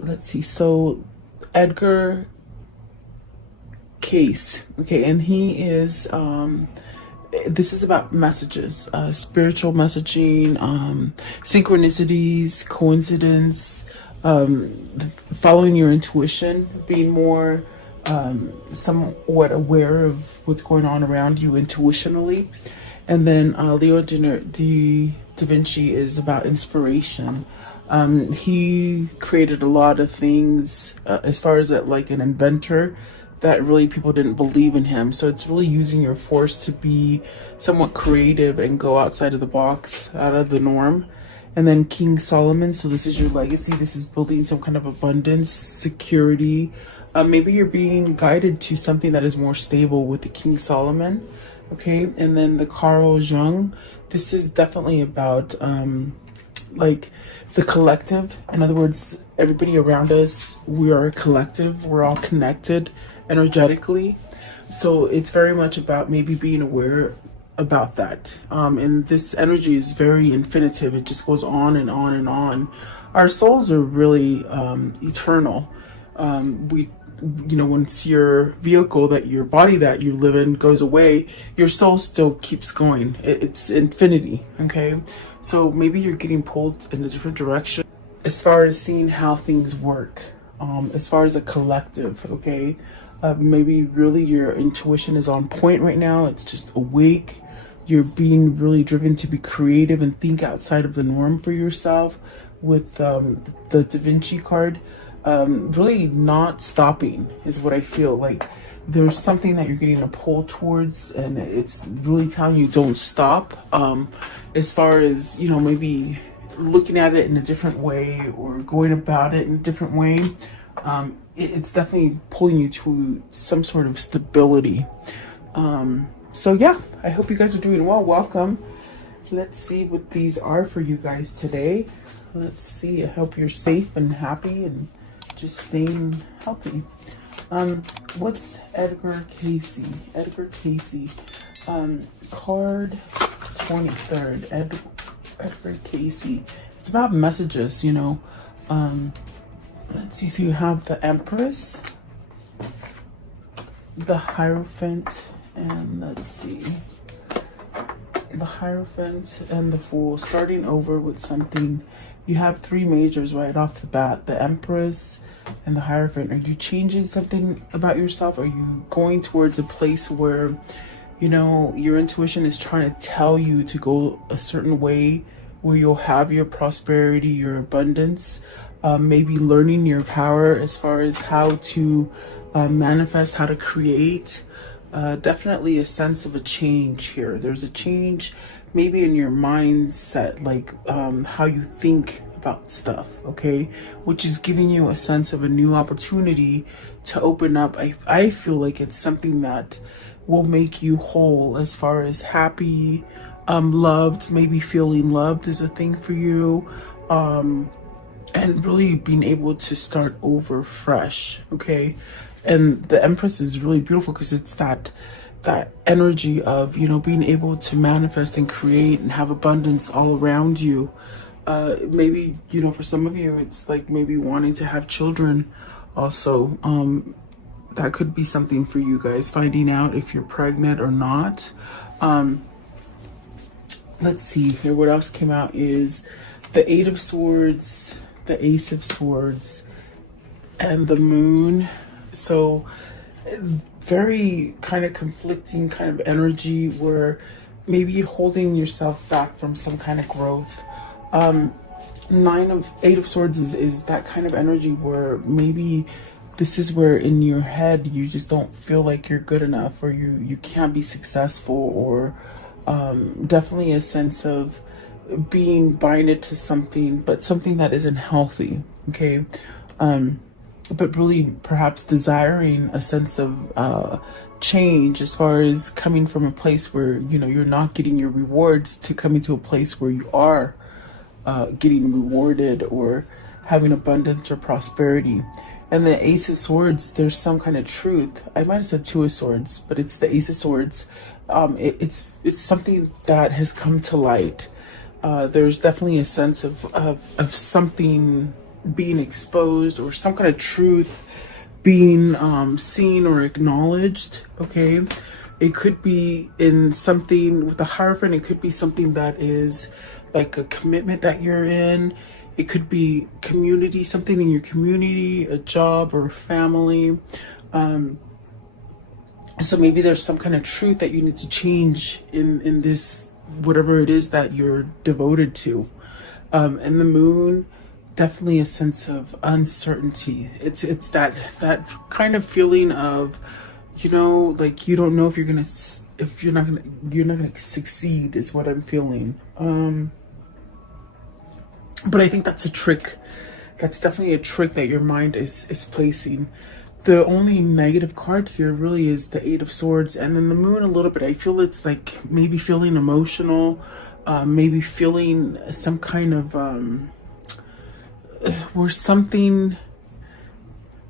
let's see. So Edgar Case, okay, and he is this is about messages, spiritual messaging, synchronicities, coincidence, following your intuition, being more somewhat aware of what's going on around you intuitionally. And then Leo da Vinci is about inspiration. He created a lot of things as far as like an inventor that really people didn't believe in him. So it's really using your force to be somewhat creative and go outside of the box, out of the norm. And then King Solomon, so this is your legacy. This is building some kind of abundance, security. Maybe you're being guided to something that is more stable with the King Solomon. Okay, and then the Carl Jung, this is definitely about like the collective. In other words, everybody around us, we are a collective, we're all connected energetically. So it's very much about maybe being aware about that. And this energy is very infinitive. It just goes on and on and on. Our souls are really eternal. We, you know, once your vehicle, that your body that you live in goes away, your soul still keeps going. It's infinity. Okay, so maybe you're getting pulled in a different direction as far as seeing how things work, as far as a collective. Okay, maybe really your intuition is on point right now. It's just awake. You're being really driven to be creative and think outside of the norm for yourself with the Da Vinci card. Really not stopping is what I feel like. There's something that you're getting a pull towards, and it's really telling you don't stop. As far as, you know, maybe looking at it in a different way or going about it in a different way, it's definitely pulling you to some sort of stability. So yeah, I hope you guys are doing well. Welcome. Let's see what these are for you guys today. Let's see. I hope you're safe and happy and just staying healthy. What's Edgar Casey? Edgar Casey. Card 23rd. Edgar Casey. It's about messages, you know. Let's see. So you have the Empress, the Hierophant, and let's see. The Hierophant and the Fool. Starting over with something. You have three majors right off the bat. The Empress and the Hierophant. Are you changing something about yourself? Are you going towards a place where, you know, your intuition is trying to tell you to go a certain way where you'll have your prosperity, your abundance, maybe learning your power as far as how to manifest, how to create. Definitely a sense of a change here. There's a change maybe in your mindset, like how you think about stuff, okay? Which is giving you a sense of a new opportunity to open up. I feel like it's something that will make you whole as far as happy, loved, maybe feeling loved is a thing for you. And really being able to start over fresh, okay? And the Empress is really beautiful because it's that energy of, you know, being able to manifest and create and have abundance all around you. Maybe, you know, for some of you, it's like maybe wanting to have children also. That could be something for you guys, finding out if you're pregnant or not. Let's see here. What else came out is the Eight of Swords, the Ace of Swords, and the Moon. So very kind of conflicting kind of energy where maybe you're holding yourself back from some kind of growth. Eight of Swords is that kind of energy where maybe this is where in your head you just don't feel like you're good enough, or you can't be successful, or definitely a sense of being binded to something, but something that isn't healthy, okay? But really perhaps desiring a sense of change as far as coming from a place where, you know, you're not getting your rewards to coming to a place where you are getting rewarded or having abundance or prosperity. And the Ace of Swords, there's some kind of truth. I might have said Two of Swords, but it's the Ace of Swords. It's something that has come to light. There's definitely a sense of something being exposed, or some kind of truth being seen or acknowledged. Okay, it could be in something with the Hierophant. It could be something that is like a commitment that you're in. It could be community, something in your community, a job or a family. So maybe there's some kind of truth that you need to change in this, whatever it is that you're devoted to. And the Moon, definitely a sense of uncertainty. It's that kind of feeling of, you know, like you don't know if you're not gonna succeed, is what I'm feeling. But I think that's a trick. That's definitely a trick that your mind is placing. The only negative card here really is the Eight of Swords, and then the Moon a little bit. I feel it's like maybe feeling emotional, maybe feeling some kind of where something,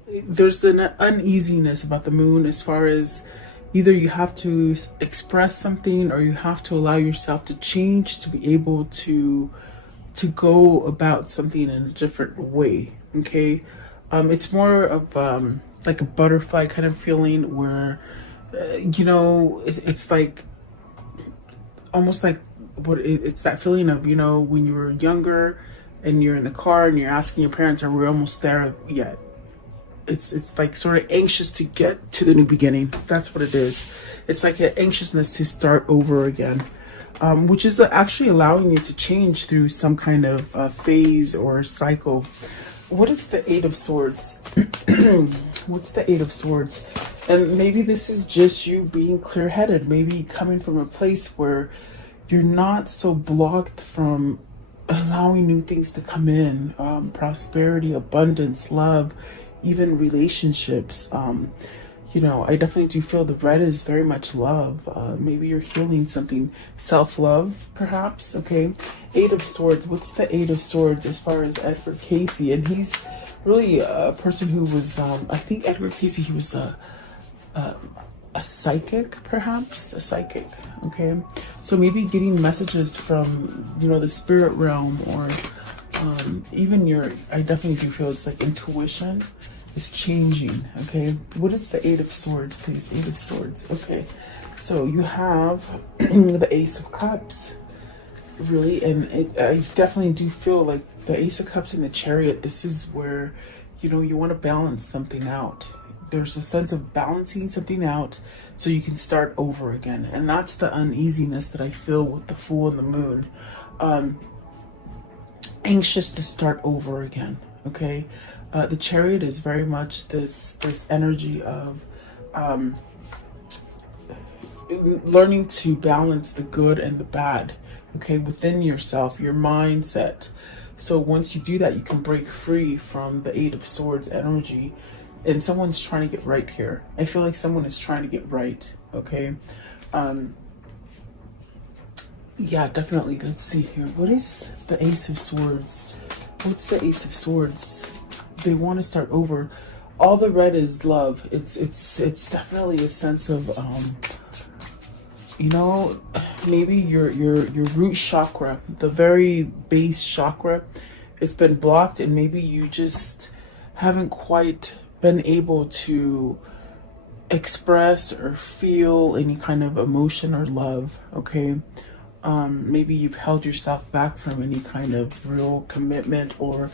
there's an uneasiness about the Moon, as far as either you have to express something or you have to allow yourself to change to be able to go about something in a different way. Okay, it's more of like a butterfly kind of feeling, where you know, it's like almost like it's that feeling of, you know, when you were younger and you're in the car and you're asking your parents, are we almost there yet? It's like sort of anxious to get to the new beginning. That's what it is. It's like an anxiousness to start over again, which is actually allowing you to change through some kind of phase or cycle. What is the Eight of Swords? What's the Eight of Swords? And maybe this is just you being clear-headed, maybe coming from a place where you're not so blocked from allowing new things to come in, prosperity, abundance, love, even relationships. You know, I definitely do feel the red is very much love. Maybe you're healing something, self-love, perhaps. Okay, Eight of Swords. What's the Eight of Swords as far as Edward Casey? And he's really a person who was, I think Edward Casey, he was a psychic, perhaps a psychic. Okay, so maybe getting messages from, you know, the spirit realm, or even your, I definitely do feel it's like intuition is changing. Okay, what is the Eight of Swords, please? Eight of Swords. Okay, so you have the Ace of Cups, really, and I definitely do feel like the Ace of Cups and the Chariot, this is where, you know, you want to balance something out. There's a sense of balancing something out so you can start over again, and that's the uneasiness that I feel with the Fool and the Moon. Anxious to start over again. Okay, the Chariot is very much this energy of learning to balance the good and the bad, okay, within yourself, your mindset. So once you do that, you can break free from the Eight of Swords energy. And someone's trying to get right here. I feel like someone is trying to get right. Okay, yeah, definitely. Let's see here. What is the Ace of Swords? What's the Ace of Swords? They want to start over. All the red is love. It's definitely a sense of you know, maybe your root chakra, the very base chakra, it's been blocked, and maybe you just haven't quite been able to express or feel any kind of emotion or love. Okay, maybe you've held yourself back from any kind of real commitment or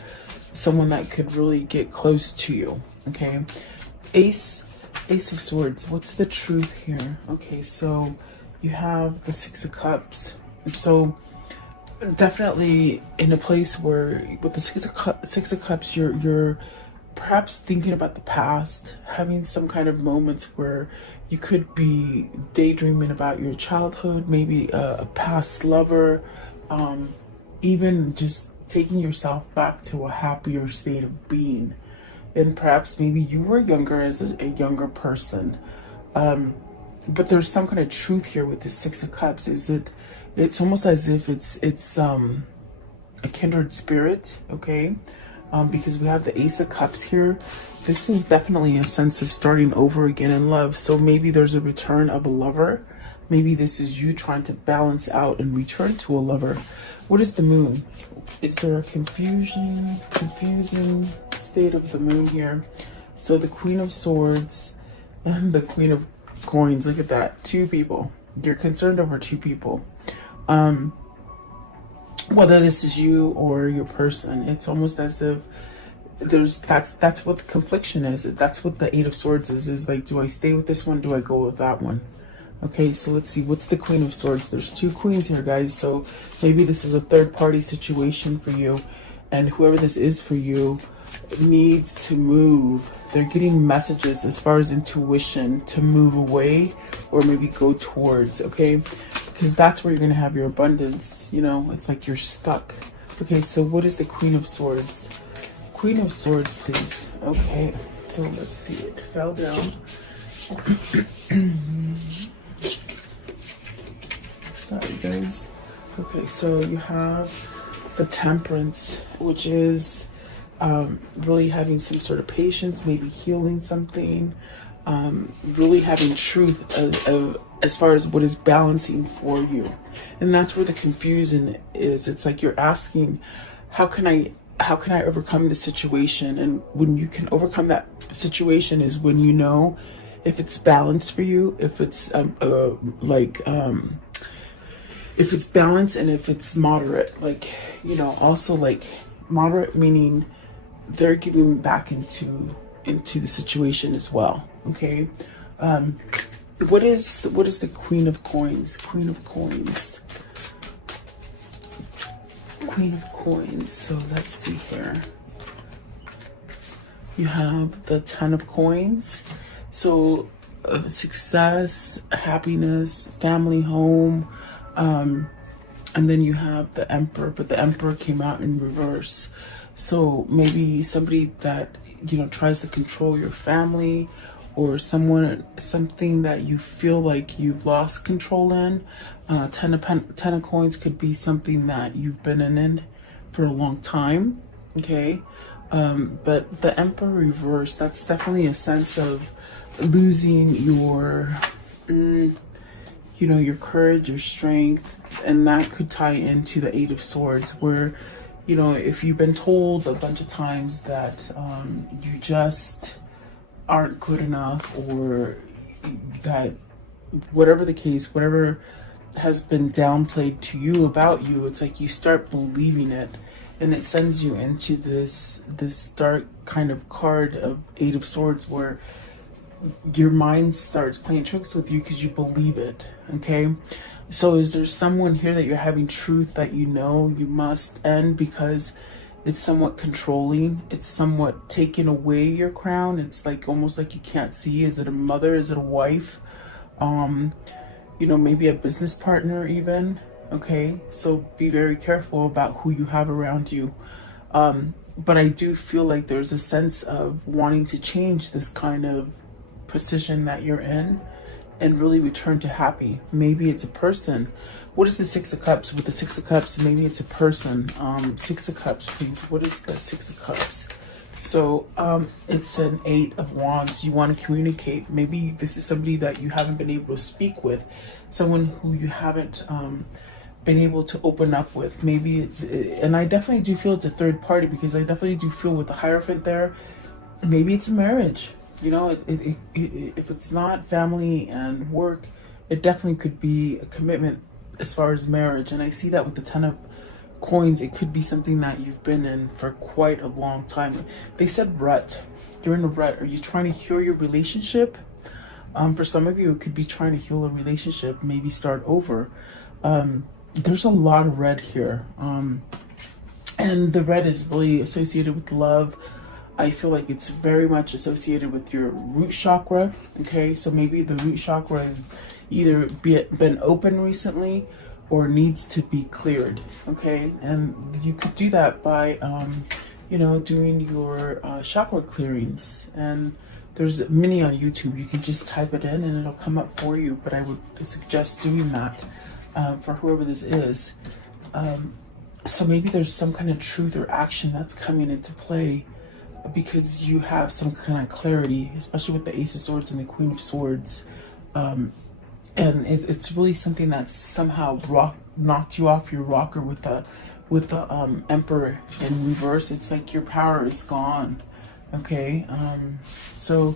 someone that could really get close to you. Okay, Ace of Swords. What's the truth here? Okay, so you have the Six of Cups. So definitely in a place where with the Six of Cups, you're perhaps thinking about the past, having some kind of moments where you could be daydreaming about your childhood, maybe a past lover, even just taking yourself back to a happier state of being. And perhaps maybe you were younger as a younger person. But there's some kind of truth here with the Six of Cups. It's almost as if it's a kindred spirit, okay? Because we have the Ace of Cups here. This is definitely a sense of starting over again in love. So maybe there's a return of a lover. Maybe this is you trying to balance out and return to a lover. What is the Moon? is there a confusing state of the moon here? So the Queen of Swords and the Queen of Coins, look at that, two people. You're concerned over two people. Whether this is you or your person, it's almost as if that's what the confliction is. That's what the Eight of Swords is like, do I stay with this one? Do I go with that one? Okay, so let's see, what's the Queen of Swords? There's two queens here, guys. So maybe this is a third party situation for you, and whoever this is for you needs to move. They're getting messages as far as intuition to move away or maybe go towards, okay? Because that's where you're going to have your abundance. You know, it's like you're stuck. Okay, so what is the Queen of Swords? Queen of Swords, please. Okay, so let's see, it fell down. Sorry, guys. Okay, so you have the Temperance, which is really having some sort of patience, maybe healing something, really having truth as far as what is balancing for you. And that's where the confusion is. It's like you're asking, how can I overcome this situation? And when you can overcome that situation is when you know if it's balanced for you, if it's if it's balanced and if it's moderate. Like, you know, also like moderate meaning they're giving back into the situation as well. Okay. What is the Queen of Coins? Queen of Coins. Queen of Coins. So let's see here. You have the Ten of Coins. So success, happiness, family, home. And then you have the Emperor, but the Emperor came out in reverse. So maybe somebody that, you know, tries to control your family, or something that you feel like you've lost control in. Ten of Coins could be something that you've been in for a long time. Okay. But the Emperor reverse, that's definitely a sense of losing your, you know, your courage, your strength, and that could tie into the Eight of Swords, where, you know, if you've been told a bunch of times that you just aren't good enough, or that whatever the case, whatever has been downplayed to you about you, it's like you start believing it, and it sends you into this dark kind of card of Eight of Swords, where your mind starts playing tricks with you because you believe it. Okay, so is there someone here that you're having truth that you know you must end because it's somewhat controlling, it's somewhat taking away your crown? It's like almost like you can't see. Is it a mother? Is it a wife? You know, maybe a business partner even. Okay, so be very careful about who you have around you. But I do feel like there's a sense of wanting to change this kind of position that you're in and really return to happy. Maybe it's a person. What is the Six of Cups? With the Six of Cups, maybe it's a person. Six of Cups, please. What is the Six of Cups? So it's an Eight of Wands. You want to communicate. Maybe this is somebody that you haven't been able to speak with, someone who you haven't been able to open up with. Maybe it's, and I definitely do feel it's a third party, because I definitely do feel with the Hierophant there, maybe it's a marriage. You know, if it's not family and work, it definitely could be a commitment as far as marriage. And I see that with the Ten of Coins. It could be something that you've been in for quite a long time. They said rut. You're in a rut. Are you trying to heal your relationship? For some of you, it could be trying to heal a relationship, maybe start over. There's a lot of red here. And the red is really associated with love. I feel like it's very much associated with your root chakra. Okay, so maybe the root chakra has either been open recently or needs to be cleared. Okay, and you could do that by, you know, doing your chakra clearings. And there's many on YouTube. You can just type it in and it'll come up for you. But I would suggest doing that for whoever this is. So maybe there's some kind of truth or action that's coming into play, because you have some kind of clarity, especially with the Ace of Swords and the Queen of Swords. And it's really something that somehow knocked you off your rocker with the with the Emperor in reverse, it's like your power is gone. Okay, so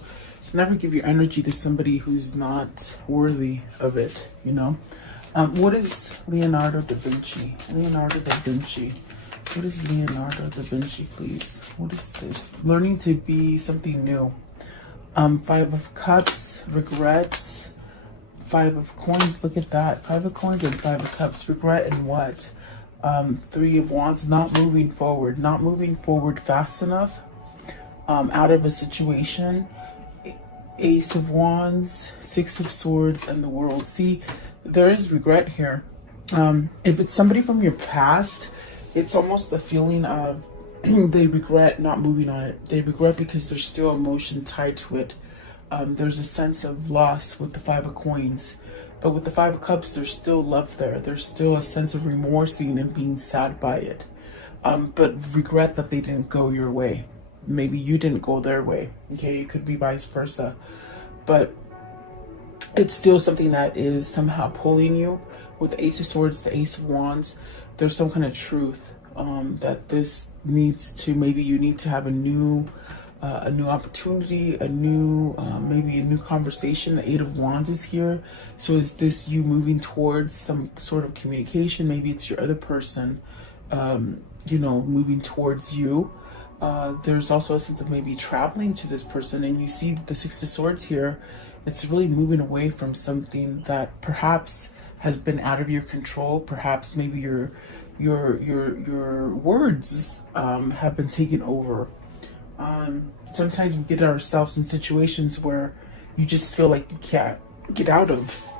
never give your energy to somebody who's not worthy of it, you know. What is Leonardo da Vinci? Leonardo da Vinci. What is Leonardo da Vinci, please? What is this? Learning to be something new. Five of Cups, regrets. Five of Coins, look at that. Five of Coins and Five of Cups. Regret and what? Three of Wands, not moving forward. Not moving forward fast enough. Out of a situation. Ace of Wands, Six of Swords, and the World. See, there is regret here. If it's somebody from your past, it's almost the feeling of they regret not moving on it. They regret because there's still emotion tied to it. There's a sense of loss with the Five of Coins. But with the Five of Cups, there's still love there. There's still a sense of remorsing and being sad by it. But regret that they didn't go your way. Maybe you didn't go their way. Okay, it could be vice versa. But it's still something that is somehow pulling you. With the Ace of Swords, the Ace of Wands, there's some kind of truth that this needs to, maybe you need to have a new opportunity, maybe a new conversation. The Eight of Wands is here. So is this you moving towards some sort of communication? Maybe it's your other person, you know, moving towards you. There's also a sense of maybe traveling to this person, and you see the Six of Swords here. It's really moving away from something that perhaps has been out of your control. Perhaps maybe your words have been taken over. Sometimes we get ourselves in situations where you just feel like you can't get out of,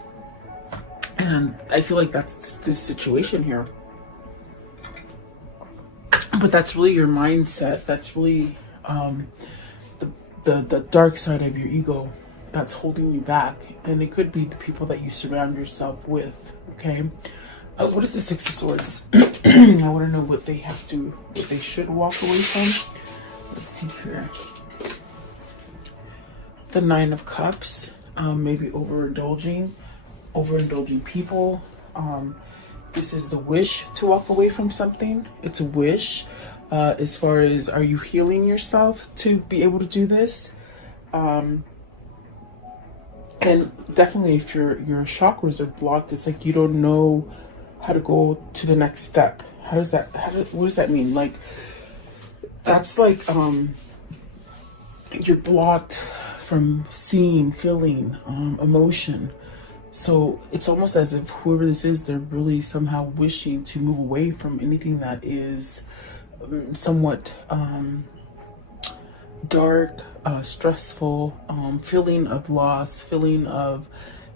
and I feel like that's this situation here. But that's really your mindset. That's really the dark side of your ego that's holding you back. And it could be the people that you surround yourself with. Okay. What is the Six of Swords? I want to know what they should walk away from. Let's see here. The Nine of Cups. Maybe overindulging people. This is the wish to walk away from something. It's a wish. As far as, are you healing yourself to be able to do this? And definitely if your chakras are blocked, it's like you don't know how to go to the next step. What does that mean? Like, that's like, you're blocked from seeing, feeling, emotion. So it's almost as if whoever this is, they're really somehow wishing to move away from anything that is somewhat dark, stressful, feeling of loss, feeling of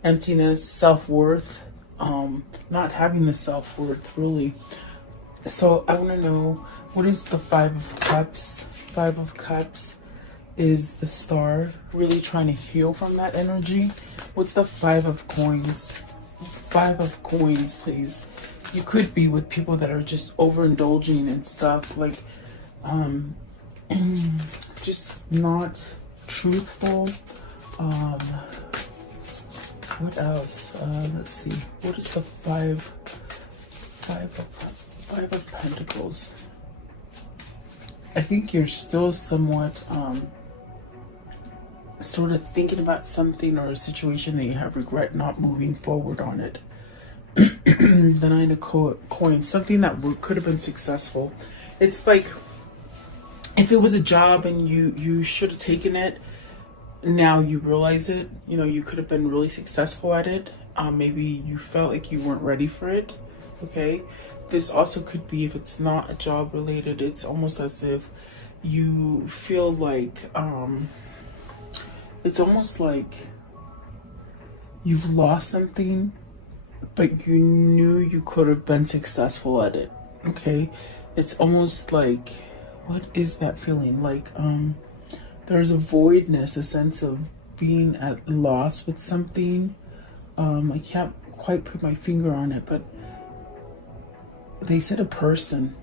emptiness, self-worth, not having the self-worth really. So I want to know, what is the Five of Cups? Five of Cups is the Star, really trying to heal from that energy. What's the Five of Coins? Five of Coins, please. You could be with people that are just overindulging and stuff, like just not truthful. What else? Let's see. What is the Five of Pentacles? I think you're still somewhat sort of thinking about something or a situation that you have regret not moving forward on it. The Nine of Coins, something that could have been successful. It's like if it was a job and you should have taken it, now you realize it, you know, you could have been really successful at it. Maybe you felt like you weren't ready for it. Okay, this also could be, if it's not a job related, it's almost as if you feel like it's almost like you've lost something, but you knew you could have been successful at it. Okay, it's almost like, what is that feeling? Like there's a voidness, a sense of being at loss with something. I can't quite put my finger on it, but they said a person.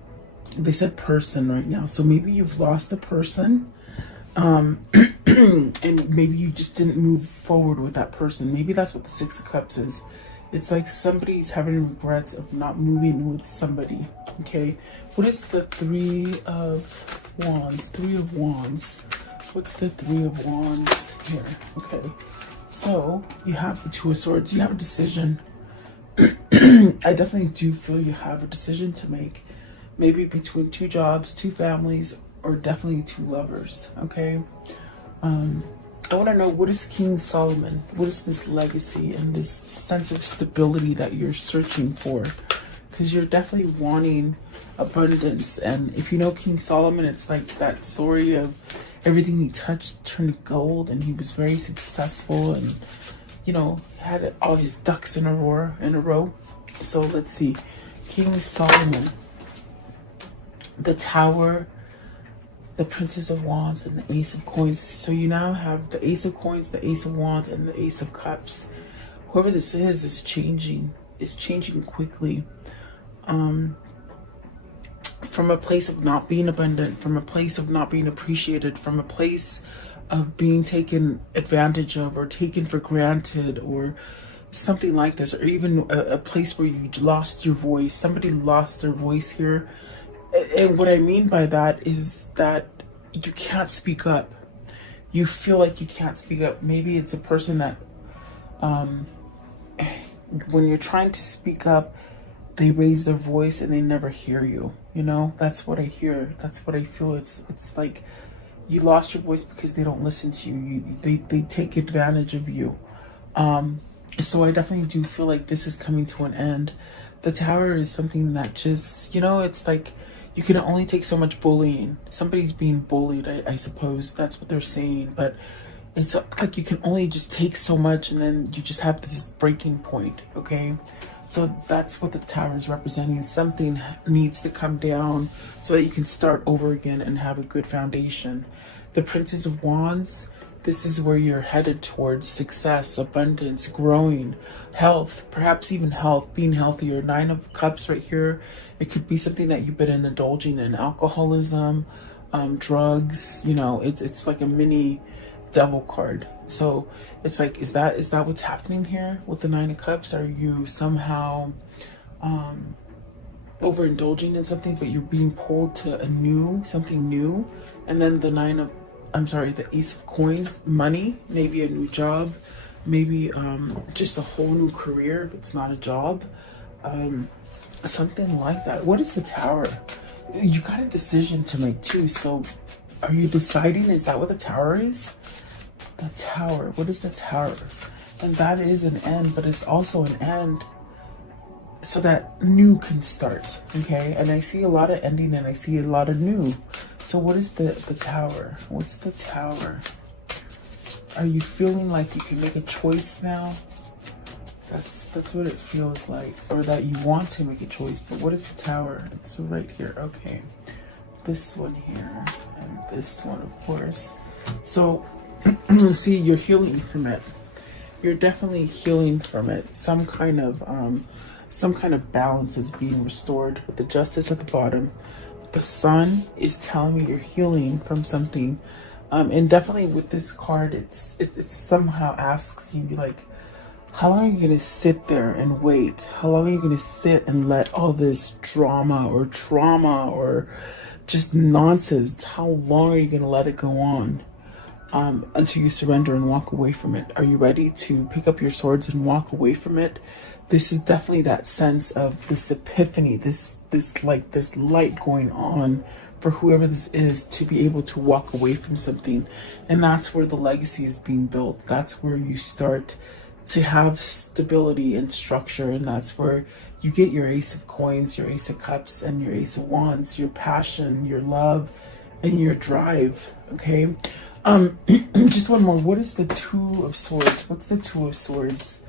They said person right now. So maybe you've lost a person, and maybe you just didn't move forward with that person. Maybe that's what the Six of Cups is. It's like somebody's having regrets of not moving with somebody. Okay, what is the Three of Wands? Three of Wands. What's the Three of Wands here? Okay, so you have the Two of Swords. You have a decision. I definitely do feel you have a decision to make. Maybe between two jobs, two families, or definitely two lovers. Okay. I want to know, what is King Solomon? What is this legacy and this sense of stability that you're searching for? Because you're definitely wanting abundance. And if you know King Solomon, it's like that story of everything he touched turned to gold, and he was very successful, and you know, had all his ducks in a row. So let's see. King Solomon, the Tower, the Princess of Wands, and the Ace of Coins. So you now have the Ace of Coins, the Ace of Wands, and the Ace of Cups. Whoever this is changing. It's changing quickly. From a place of not being abundant, from a place of not being appreciated, from a place of being taken advantage of or taken for granted, or something like this, or even a place where you lost your voice. Somebody lost their voice here. And what I mean by that is that you can't speak up. You feel like you can't speak up. Maybe it's a person that when you're trying to speak up, they raise their voice and they never hear you. You know, that's what I hear. That's what I feel. It's like you lost your voice because they don't listen to you. They take advantage of you. So I definitely do feel like this is coming to an end. The Tower is something that just, you know, it's like you can only take so much bullying. Somebody's being bullied, I suppose. That's what they're saying. But it's like you can only just take so much, and then you just have this breaking point, okay? So that's what the Tower is representing. Something needs to come down so that you can start over again and have a good foundation. The Princess of Wands, this is where you're headed towards success, abundance, growing, health, perhaps even health, being healthier. Nine of Cups right here. It could be something that you've been indulging in, alcoholism, drugs, you know, it's like a mini devil card. So it's like, is that what's happening here with the Nine of Cups? Are you somehow overindulging in something, but you're being pulled to something new? And then the Ace of Coins, money, maybe a new job, maybe just a whole new career if it's not a job, something like that. What is the Tower? You got a decision to make too. So are you deciding? Is that what the Tower is? The Tower. What is the Tower? And that is an end, but it's also an end so that new can start. Okay, and I see a lot of ending and I see a lot of new. So what is the Tower? What's the Tower? Are you feeling like you can make a choice now? That's what it feels like, or that you want to make a choice. But what is the Tower? It's right here. Okay, this one here and this one, of course. So see, you're healing from it. You're definitely healing from it. Some kind of balance is being restored with the Justice at the bottom. The Sun is telling me you're healing from something, and definitely with this card, it somehow asks you, like, how long are you gonna sit there and wait? How long are you gonna sit and let all this drama or trauma or just nonsense, how long are you gonna let it go on until you surrender and walk away from it? Are you ready to pick up your swords and walk away from it? This is definitely that sense of this epiphany, this light going on for whoever this is, to be able to walk away from something. And that's where the legacy is being built. That's where you start to have stability and structure, and that's where you get your Ace of Coins, your Ace of Cups, and your Ace of Wands, your passion, your love, and your drive. Okay, just one more. What is the Two of Swords? What's the Two of Swords?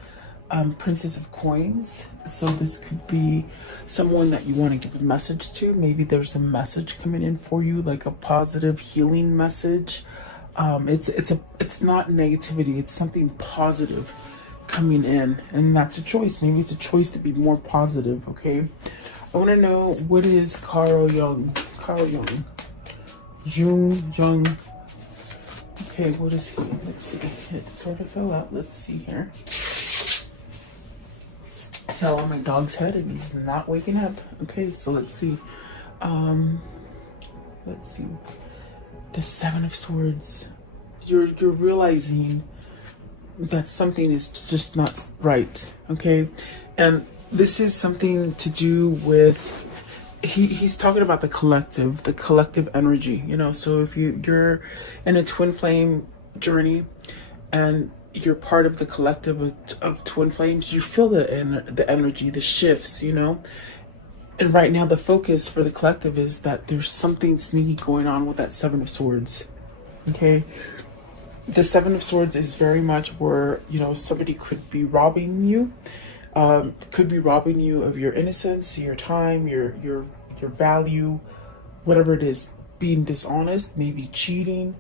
Princess of Coins. So this could be someone that you want to give a message to. Maybe there's a message coming in for you, like a positive healing message. It's not negativity. It's something positive coming in, and that's a choice. Maybe it's a choice to be more positive. Okay, I want to know, what is Carl Jung? Jung. Okay, what is he? Let's see. It sort of fell out. Let's see here. fell on my dog's head and he's not waking up. Okay, so let's see. Let's see. The Seven of Swords. You're realizing that something is just not right. Okay, and this is something to do with. He's talking about the collective energy. You know, so if you're in a twin flame journey, and you're part of the collective of twin flames, you feel the energy, the shifts, you know. And right now the focus for the collective is that there's something sneaky going on with that Seven of Swords. Okay, the Seven of Swords is very much where, you know, somebody could be robbing you, of your innocence, your time, your value, whatever it is, being dishonest, maybe cheating,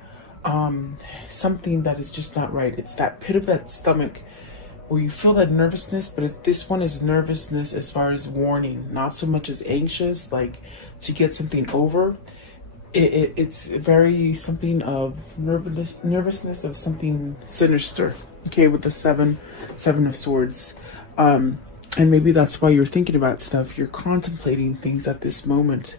something that is just not right. It's that pit of that stomach where you feel that nervousness, but this one is nervousness as far as warning, not so much as anxious, like to get something over. It's very something of nervousness of something sinister. Okay, with the seven of swords. And maybe that's why you're thinking about stuff. You're contemplating things at this moment.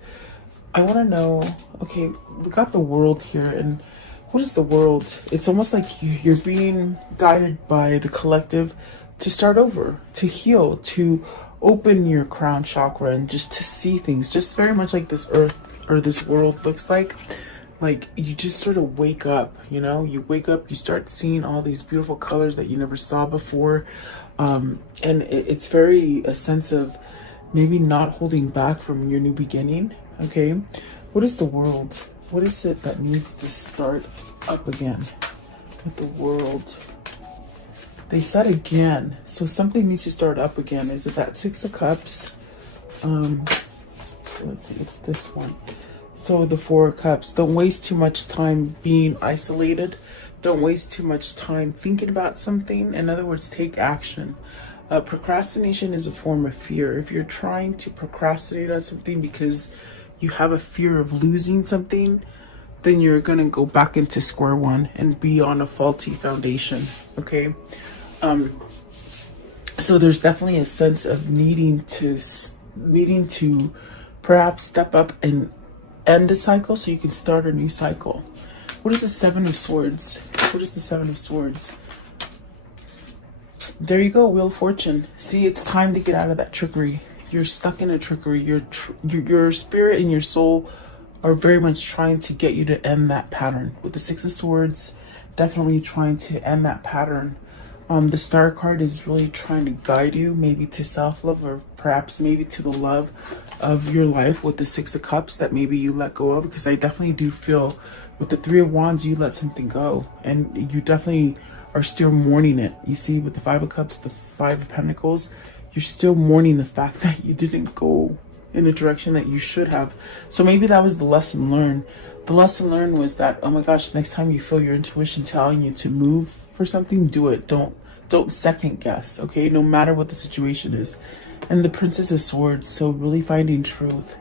I want to know, okay, we got the World here, and what is the World? It's almost like you're being guided by the collective to start over, to heal, to open your crown chakra, and just to see things, just very much like this earth or this world looks like. Like you just sort of wake up, you know, you wake up, you start seeing all these beautiful colors that you never saw before. And it's very a sense of maybe not holding back from your new beginning. Okay, what is the World? What is it that needs to start up again with the World? They said again, so something needs to start up again. Is it that Six of Cups? Let's see, it's this one. So the Four of Cups. Don't waste too much time being isolated. Don't waste too much time thinking about something. In other words, take action. Procrastination is a form of fear. If you're trying to procrastinate on something because you have a fear of losing something, then you're going to go back into square one and be on a faulty foundation. Okay. So there's definitely a sense of needing to perhaps step up and end a cycle so you can start a new cycle. What is the Seven of Swords? What is the Seven of Swords? There you go, Wheel of Fortune. See, it's time to get out of that trickery. You're stuck in a trickery. Your spirit and your soul are very much trying to get you to end that pattern. With the Six of Swords, definitely trying to end that pattern. The Star card is really trying to guide you, maybe to self-love, or perhaps maybe to the love of your life with the Six of Cups that maybe you let go of. Because I definitely do feel with the Three of Wands, you let something go, and you definitely are still mourning it. You see, with the Five of Cups, the Five of Pentacles, you're still mourning the fact that you didn't go in the direction that you should have. So maybe that was the lesson learned. The lesson learned was that, oh my gosh, next time you feel your intuition telling you to move for something, do it. Don't second guess, okay? No matter what the situation is. And the Princess of Swords, so really finding truth.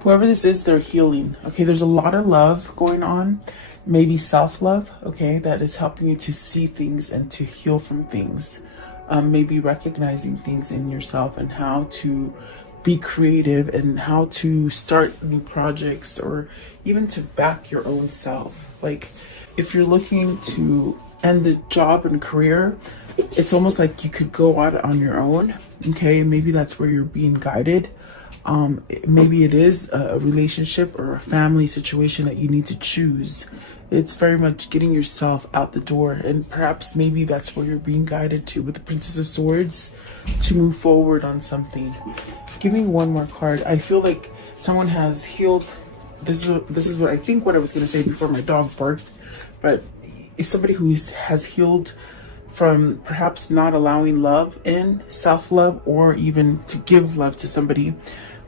Whoever this is, they're healing. Okay, there's a lot of love going on. Maybe self-love, okay, that is helping you to see things and to heal from things. Maybe recognizing things in yourself and how to be creative and how to start new projects, or even to back your own self. Like if you're looking to end the job and career, it's almost like you could go out on your own. Okay, maybe that's where you're being guided. Maybe it is a relationship or a family situation that you need to choose. It's very much getting yourself out the door, and perhaps maybe that's where you're being guided to with the Princess of Swords, to move forward on something. Give me one more card. I feel like someone has healed. This is what I think what I was going to say before my dog barked, but it's somebody who has healed from perhaps not allowing love in, self-love, or even to give love to somebody.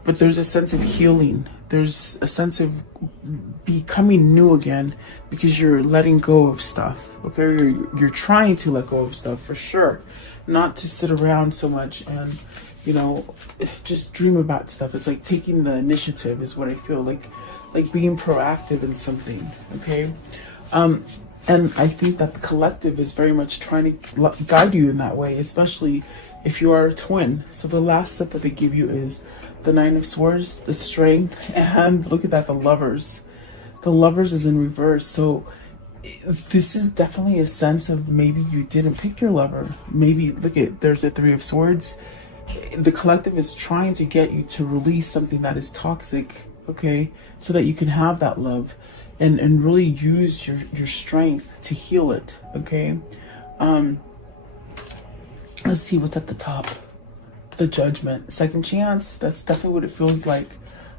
But there's a sense of healing. There's a sense of becoming new again because you're letting go of stuff. Okay, you're trying to let go of stuff for sure. Not to sit around so much and, you know, just dream about stuff. It's like taking the initiative is what I feel like being proactive in something. Okay. And I think that the collective is very much trying to guide you in that way, especially if you are a twin. So the last step that they give you is the Nine of Swords, the Strength, and look at that, the Lovers. The Lovers is in reverse. So this is definitely a sense of maybe you didn't pick your lover. Maybe, look at, there's a Three of Swords. The collective is trying to get you to release something that is toxic, okay? So that you can have that love and really use your strength to heal it, okay? Let's see what's at the top. The Judgment. Second chance. That's definitely what it feels like.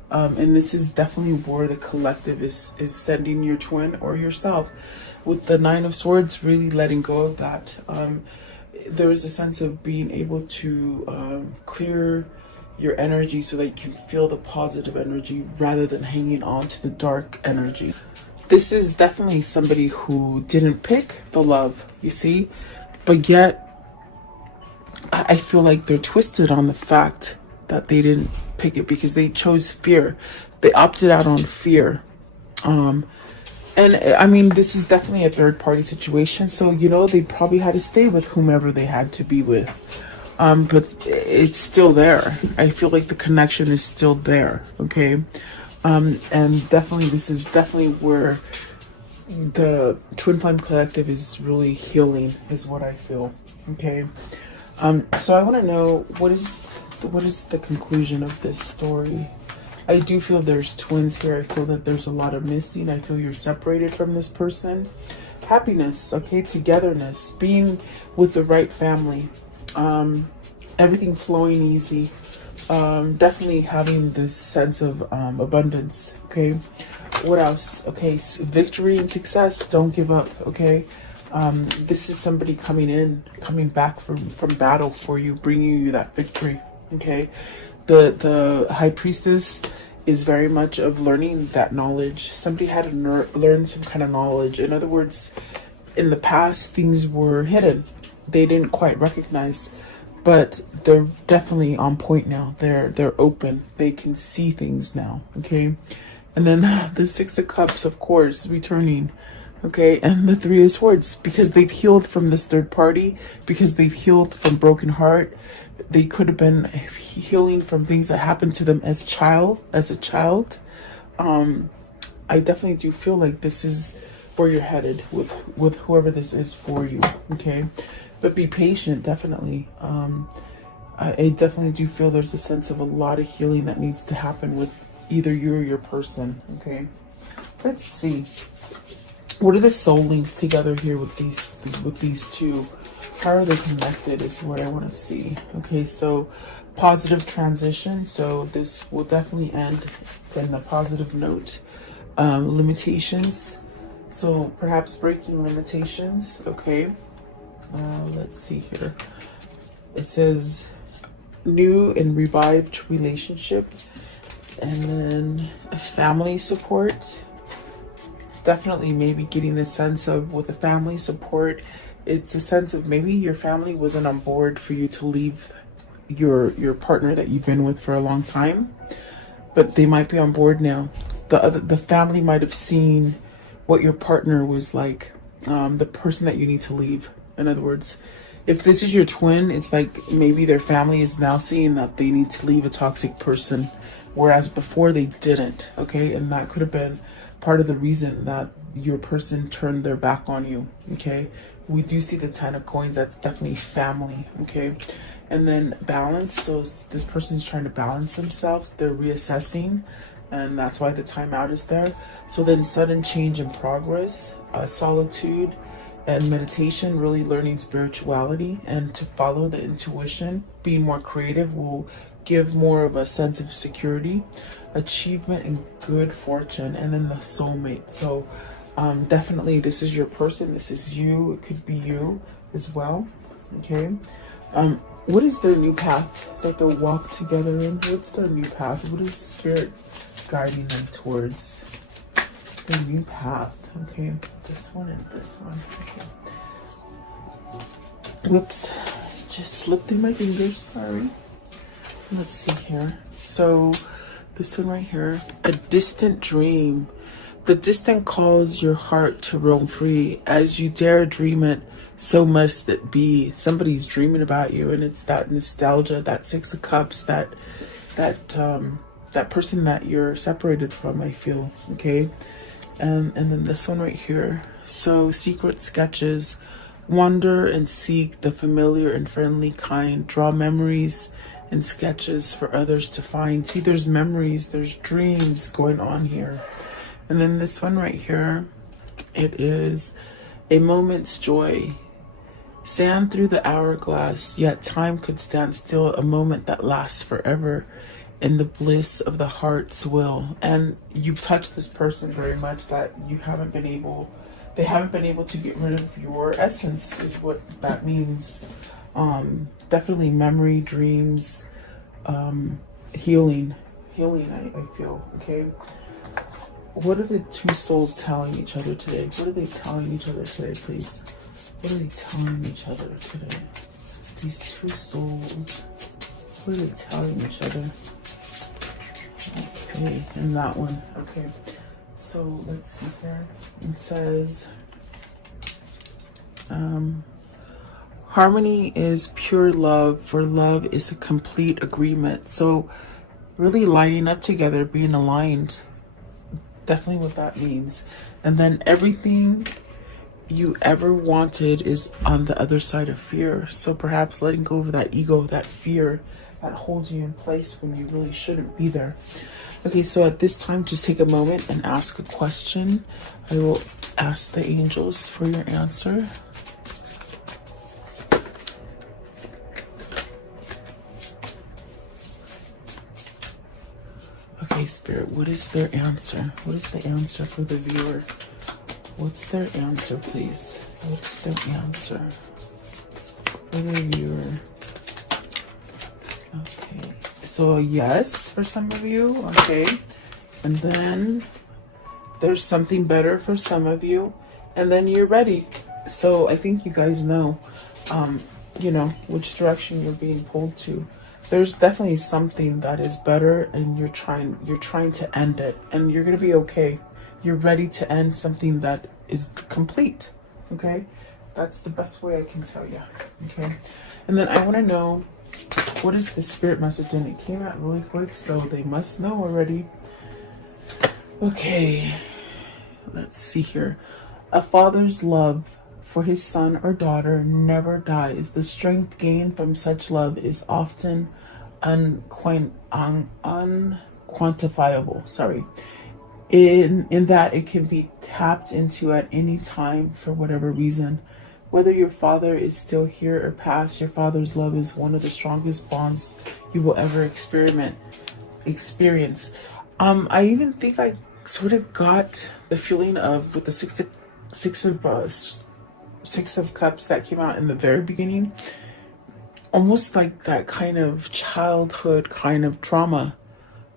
And this is definitely where the collective is sending your twin or yourself. With the Nine of Swords, really letting go of that. There is a sense of being able to clear your energy so that you can feel the positive energy rather than hanging on to the dark energy. This is definitely somebody who didn't pick the love, you see, but yet I feel like they're twisted on the fact that they didn't pick it because they chose fear. They opted out on fear. And I mean, this is definitely a third party situation. So, you know, they probably had to stay with whomever they had to be with. But it's still there. I feel like the connection is still there. Okay. And definitely, this is definitely where the Twin Flame Collective is really healing, is what I feel. Okay. So I want to know, what is the conclusion of this story? I do feel there's twins here. I feel that there's a lot of missing. I feel you're separated from this person. Happiness, okay, togetherness, being with the right family, everything flowing easy, definitely having this sense of abundance, okay? What else? Okay, victory and success. Don't give up, okay? This is somebody coming back from battle for you, bringing you that victory, okay? The High Priestess is very much of learning that knowledge. Somebody had to learn some kind of knowledge. In other words, in the past, things were hidden. They didn't quite recognize, but they're definitely on point now. They're open. They can see things now, okay? And then the Six of Cups, of course, returning. Okay, and the Three of Swords, because they've healed from this third party, because they've healed from broken heart. They could have been healing from things that happened to them as a child. I definitely do feel like this is where you're headed with whoever this is for you. Okay, but be patient, definitely. I definitely do feel there's a sense of a lot of healing that needs to happen with either you or your person. Okay, let's see. What are the soul links together here with these two? How are they connected is what I want to see. Okay, so positive transition. So this will definitely end in a positive note. Limitations. So perhaps breaking limitations. Okay. Let's see here. It says new and revived relationship. And then family support. Definitely maybe getting the sense of, with the family support, it's a sense of maybe your family wasn't on board for you to leave your partner that you've been with for a long time, but they might be on board now. The family might have seen what your partner was like, the person that you need to leave. In other words, if this is your twin, it's like maybe their family is now seeing that they need to leave a toxic person, whereas before they didn't. Okay, and that could have been part of the reason that your person turned their back on you. Okay, we do see the Ten of Coins. That's definitely family. Okay, and then balance. So this person is trying to balance themselves. They're reassessing, and that's why the timeout is there. So then sudden change in progress, solitude and meditation, really learning spirituality and to follow the intuition. Being more creative will give more of a sense of security, achievement, and good fortune. And then the soulmate. So definitely this is your person. This is you. It could be you as well. Okay. What is their new path that they'll walk together in? What's their new path? What is spirit guiding them towards? Their new path. Okay. This one and this one. Okay. Whoops. Just slipped through my fingers. Sorry. Let's see here. So this one right here, a distant dream. The distant calls your heart to roam free. As you dare dream it, so must it be. Somebody's dreaming about you, and it's that nostalgia, that Six of Cups, that person that you're separated from, I feel. Okay. And then this one right here. So secret sketches, wander and seek the familiar and friendly kind. Draw memories and sketches for others to find. See, there's memories, there's dreams going on here. And then this one right here, it is a moment's joy. Sand through the hourglass, yet time could stand still. A moment that lasts forever in the bliss of the heart's will. And you've touched this person very much, that you haven't been able, they haven't been able to get rid of your essence, is what that means. Definitely memory, dreams, healing, I feel. Okay. What are the two souls telling each other today? What are they telling each other today, please? What are they telling each other today? These two souls, what are they telling each other? Okay, and that one. Okay, so let's see here. It says, harmony is pure love, for love is a complete agreement. So really lining up together, being aligned. Definitely what that means. And then everything you ever wanted is on the other side of fear. So perhaps letting go of that ego, that fear that holds you in place when you really shouldn't be there. Okay, so at this time, just take a moment and ask a question. I will ask the angels for your answer. Okay, Spirit, what is their answer? What is the answer for the viewer? What's their answer, please? What's their answer for the viewer? Okay, so yes for some of you. Okay, and then there's something better for some of you, and then you're ready. So I think you guys know, you know, which direction you're being pulled to. There's definitely something that is better, and you're trying to end it, and you're gonna be okay. You're ready to end something that is complete. Okay, that's the best way I can tell you. Okay, and then I want to know, what is the spirit message? And it came out really quick, so they must know already. Okay, let's see here. A father's love for his son or daughter never dies. The strength gained from such love is often unquantifiable. Sorry. In that it can be tapped into at any time for whatever reason. Whether your father is still here or past, your father's love is one of the strongest bonds you will ever experience. I even think I sort of got the feeling of, with the Six of Cups that came out in the very beginning, almost like that kind of childhood kind of trauma.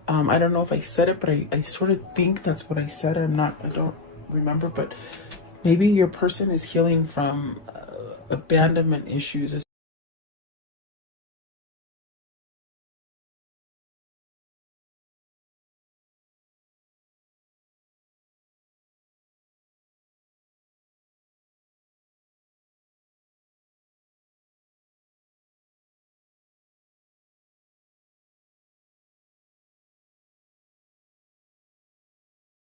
I don't know if I said it, but I sort of think that's what I said. I don't remember, but maybe your person is healing from abandonment issues